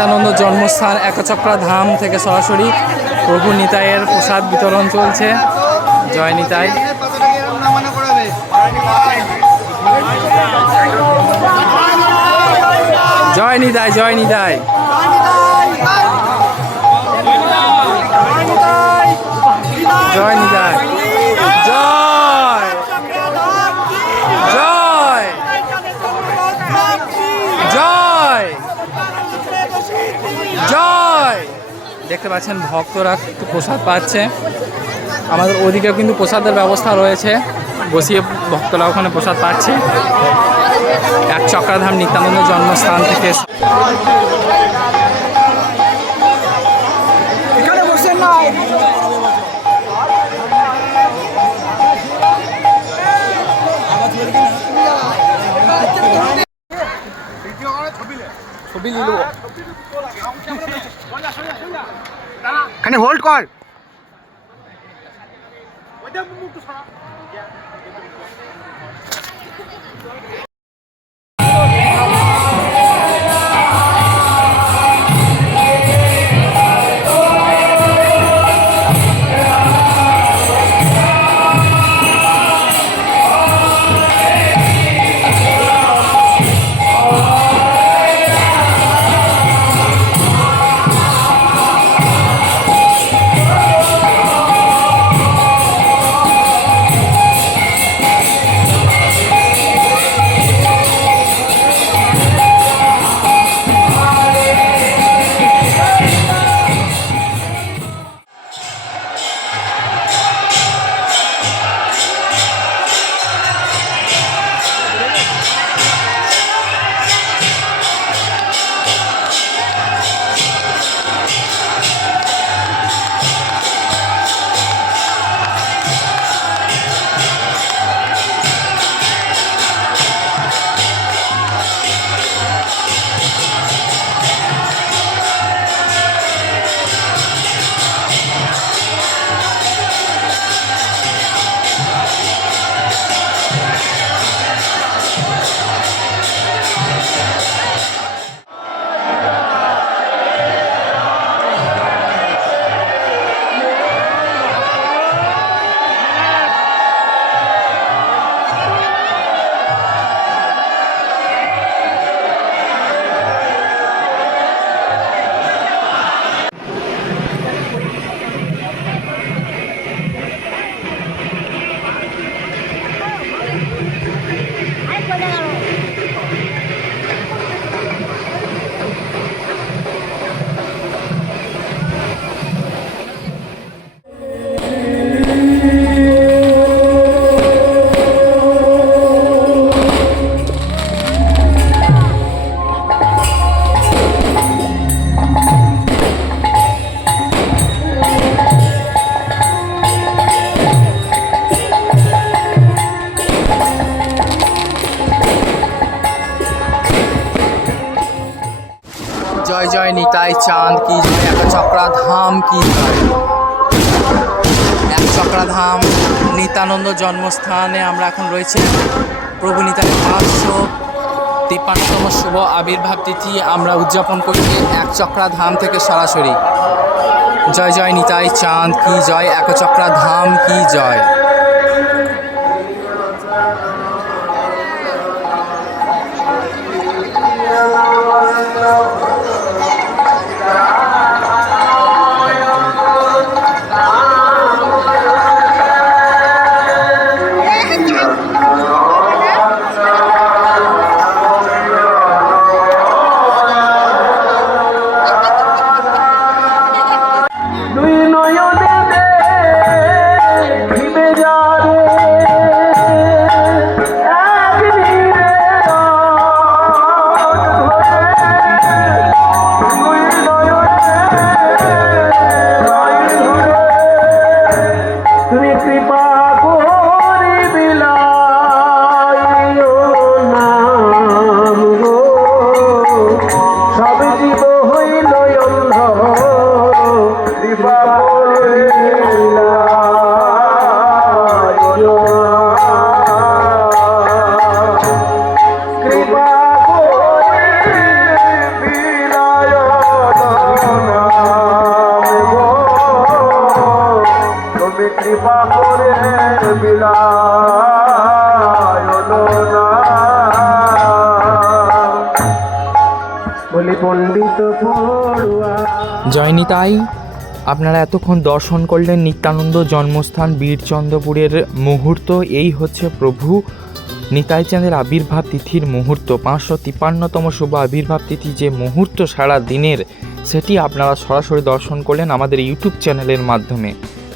নিত্যানন্দ জন্মস্থান একচক্রা ধাম থেকে সরাসরি প্রভু নিতাইয়ের প্রসাদ বিতরণ চলছে। জয় নিতাই। জয় নিতাই, জয় নিতাই। জয় নিতাই, জয় জয় জয় জয়। দেখতে পাচ্ছেন ভক্তরা কিন্তু প্রসাদ পাচ্ছে। আমাদের ওদিকেও কিন্তু প্রসাদের ব্যবস্থা রয়েছে, বসিয়ে ভক্তরা ওখানে প্রসাদ পাচ্ছে। একচক্রাধাম নিত্যানন্দ জন্মস্থান থেকে। খানি হোল্ড কর। জয় জয় নিতাই চাঁদ কি জয়। একচক্রাধাম কি জয়। একচক্রাধাম নিত্যানন্দ জন্মস্থানে আমরা এখন রয়েছে। প্রভু নিতাই 553তম শুভ আবির্ভাব তিথি আমরা উদযাপন করছি একচক্রাধাম থেকে সরাসরি। জয় জয় নিতাই চাঁদ কি জয়। একচক্রাধাম কি জয়। দুই নয়নে ভেবে বলি পণ্ডিত পড়ুয়া। জয় নিতাই। আপনারা এতক্ষণ দর্শন করলেন নিত্যানন্দ জন্মস্থান বীরচন্দ্রপুরের মুহূর্ত। এই হচ্ছে প্রভু নিতাই চাঁদের আবির্ভাব তিথির মুহূর্ত, 553তম শুভ আবির্ভাব তিথি যে মুহূর্ত সারা দিনের, সেটি আপনারা সরাসরি দর্শন করলেন আমাদের ইউটিউব চ্যানেলের মাধ্যমে।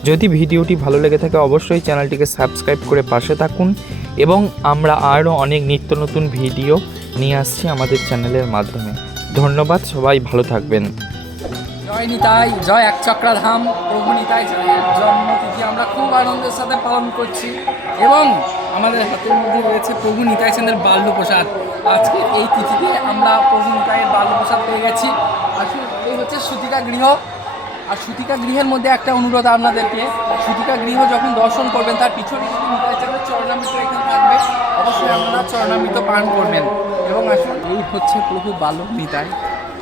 যদি ভিডিওটি ভালো লেগে থাকে অবশ্যই চ্যানেলটিকে সাবস্ক্রাইব করে পাশে থাকুন, এবং আমরা আরও অনেক নিত্য নতুন ভিডিও নিয়ে আসছি আমাদের চ্যানেলের মাধ্যমে। ধন্যবাদ, সবাই ভালো থাকবেন। জয় নিতাই, জয় একচক্রা ধাম। প্রভু নিতাই চাঁদের জন্মতিথি আমরা খুব আনন্দের সাথে পালন করছি, এবং আমাদের হাতের মধ্যে রয়েছে প্রভু নিতাই চাঁদের বাল্যপ্রসাদ। আজকে এই তিথিতে আমরা প্রভু নিতাইয়ের বাল্যপ্রসাদ পেয়ে গেছি। আসলে এই হচ্ছে সুতিকা গৃহ, আর সুতিকা গৃহের মধ্যে একটা অনুরোধ আপনাদেরকে, সুতিকা গৃহ যখন দর্শন করবেন তার পিছনে কিন্তু নিতাই চাঁদের চরণামৃত এখানে থাকবে, অবশ্যই আপনারা চরণামৃত পান করবেন। এবং আসলে এই হচ্ছে প্রভু বালক নিতাই,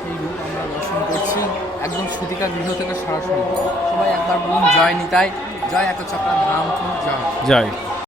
এই রূপ আমরা দর্শন করছি একদম সুতিকা গৃহ থেকে সরাসরি। সবাই একবার বলুন জয় নিতাই, জয় একচক্রা ধাম, জয়। জয়।